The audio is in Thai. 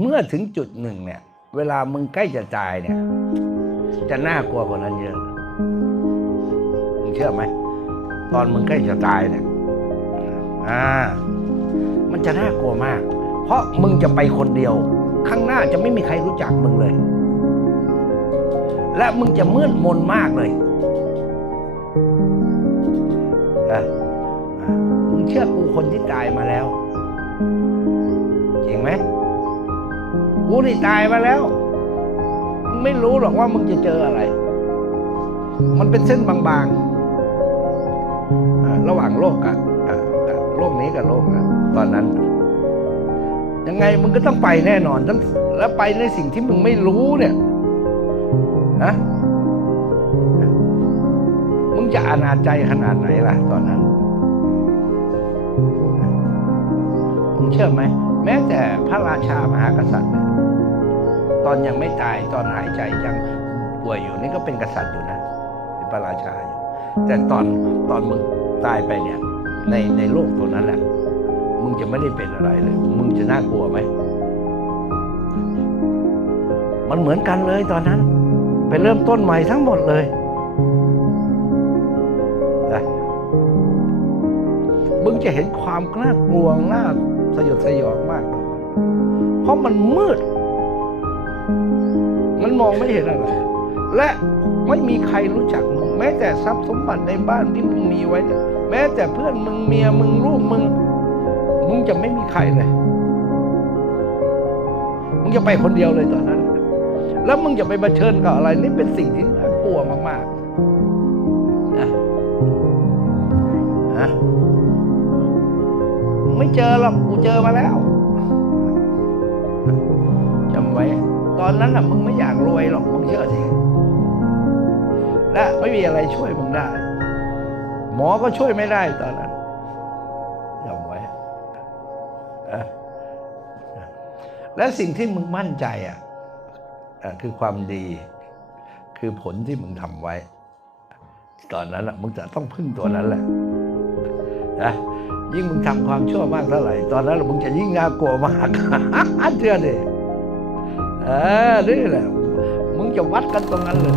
เมื่อถึงจุดหนึ่งเนี่ย เวลามึงใกล้จะตายเนี่ย จะน่ากลัวกว่านั้นเยอะ มึงเชื่อไหม ตอนมึงใกล้จะตายเนี่ยอ่า มันจะน่ากลัวมาก เพราะมึงจะไปคนเดียว ข้างหน้าจะไม่มีใครรู้จักมึงเลย และมึงจะมืดมนมากเลยอะอะมึงเชื่อกูคนที่ตายมาแล้วจริงไหม กูนี่ตายมาแล้วมึงไม่รู้หรอกว่ามึงจะเจออะไร มันเป็นเส้นบางๆระหว่างโลกกับโลกนี้กับโลกนะตอนนั้นยังไงมึงก็ต้องไปแน่นอนต้งแล้วไปในสิ่งที่มึงไม่รู้เนี่ยนะมึงจะอนาจใจขนาดไหนล่ะ ตอนนั้น มึงเชื่อไหม แม้แต่พระราชามหากษัตริย์เนี่ยตอนยังไม่ตายตอนหายใจยังป่วยอยู่นี่ก็เป็นกษัตริย์อยู่นะเป็นพระราชาอยู่แต่ตอนตอนมึงตายไปเนี่ย ในในโลกตัวนั้นแหละมึงจะไม่ได้เป็นอะไรเลย มึงจะน่ากลัวไหมมันเหมือนกันเลยตอนนั้น ไปเริ่มต้นใหม่ทั้งหมดเลยมึงจะเห็นความน่ากลัวน่า สยดสยองมาก เพราะมันมืด มันมองไม่เห็นอะไร และไม่มีใครรู้จักมึงแม้แต่ทรัพย์สมบัติในบ้านที่มึงมีไว้เนี่ยแม้แต่เพื่อนมึงเมียมึงลูกมึง มึงจะไม่มีใครเลย มึงจะไปคนเดียวเลยตอนนั้น แล้วมึงจะไปเผชิญกับอะไร นี่เป็นสิ่งที่น่ากลัวมากๆนะฮะ ไม่เจอหรอกกูเจอมาแล้วจำไว้ ตอนนั้นน่ะมึงไม่อยากรวยหรอกมึงเชื่อสิและไม่มีอะไรช่วยมึงได้ หมอก็ช่วยไม่ได้ตอนนั้นจำไว้และสิ่งที่มึงมั่นใจอะอะคือความดี คือผลที่มึงทำไว้ ตอนนั้นอะมึงจะต้องพึ่งตัวนั้นแหละ นะยิ่งมึงทำความชั่วมากเท่าไหร่ ตอนนั้นมึงจะยิ่งน่ากลัวมากเชื่อดิเออนี่แหละ มึงจะวัดกันตรงนั้นเลย